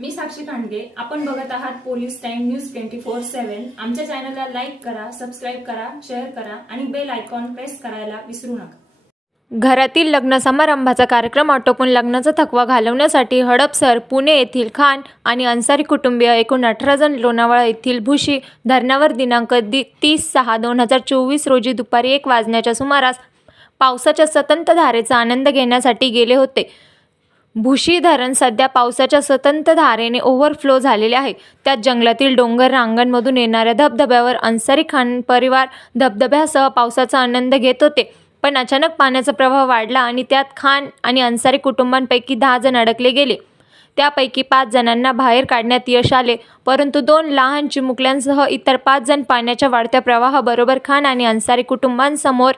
मी साक्षी खांडगे. आपण बघत आहात police time news twenty four seven आमच्या चॅनलला लाईक करा सबस्क्राईब करा शेअर करा आणि बेल आयकॉन प्रेस करायला विसरू नका. घरातील लग्न समारंभाचा कार्यक्रम आटोपून लग्नाचा थकवा घालवण्यासाठी हडपसर पुणे येथील खान आणि अन्सारी कुटुंबीय एकूण अठरा जण लोणावळा येथील भुशी धरणावर दिनांक दि तीस सहा दोन हजार चोवीस रोजी दुपारी एक वाजण्याच्या सुमारास पावसाच्या सतंत धारेचा आनंद घेण्यासाठी गेले होते. भुशी धरण सध्या पावसाच्या सतंत धारेने ओव्हरफ्लो झालेले आहे. त्यात जंगलातील डोंगर रांगांमधून येणाऱ्या धबधब्यावर अन्सारी खान परिवार धबधब्यासह पावसाचा आनंद घेत होते. पण अचानक पाण्याचा प्रवाह वाढला आणि त्यात खान आणि अन्सारी कुटुंबांपैकी दहा जण अडकले गेले. त्यापैकी पाच जणांना बाहेर काढण्यात यश आले परंतु दोन लहान चिमुकल्यांसह इतर पाच जण पाण्याच्या वाढत्या प्रवाहाबरोबर खान आणि अन्सारी कुटुंबांसमोर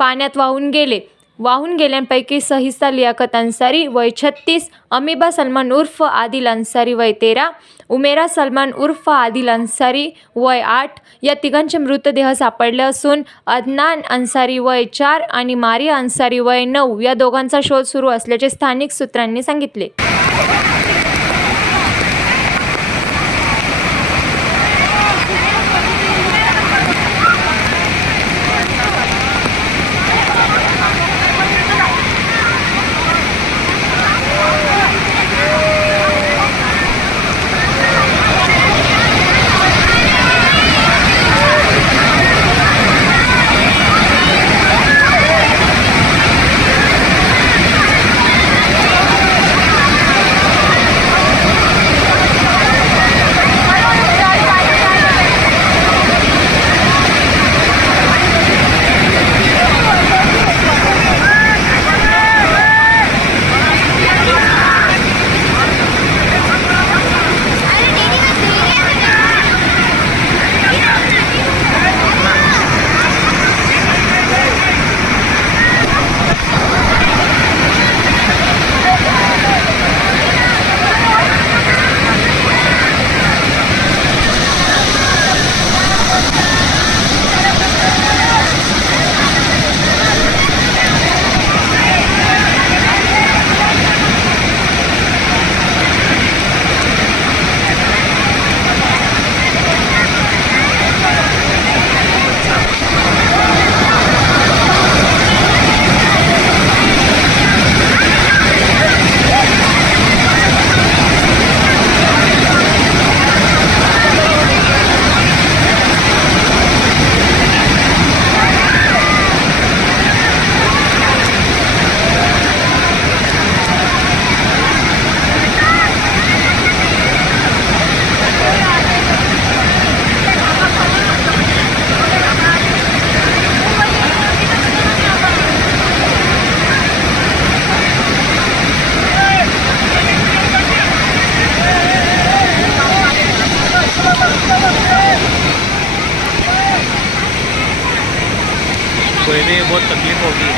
पाण्यात वाहून गेले. वाहून गेल्यांपैकी सहिस्ता लियाकत अन्सारी वय छत्तीस अमिबा सलमान उर्फ आदिल अन्सारी वय तेरा उमेरा सलमान उर्फ आदिल अन्सारी वय आठ या तिघांचे मृतदेह सापडले असून अदनान अन्सारी वय चार आणि मारिया अन्सारी वय नऊ या दोघांचा शोध सुरू असल्याचे स्थानिक सूत्रांनी सांगितले. कोई भी बहुत तकलीफ होगी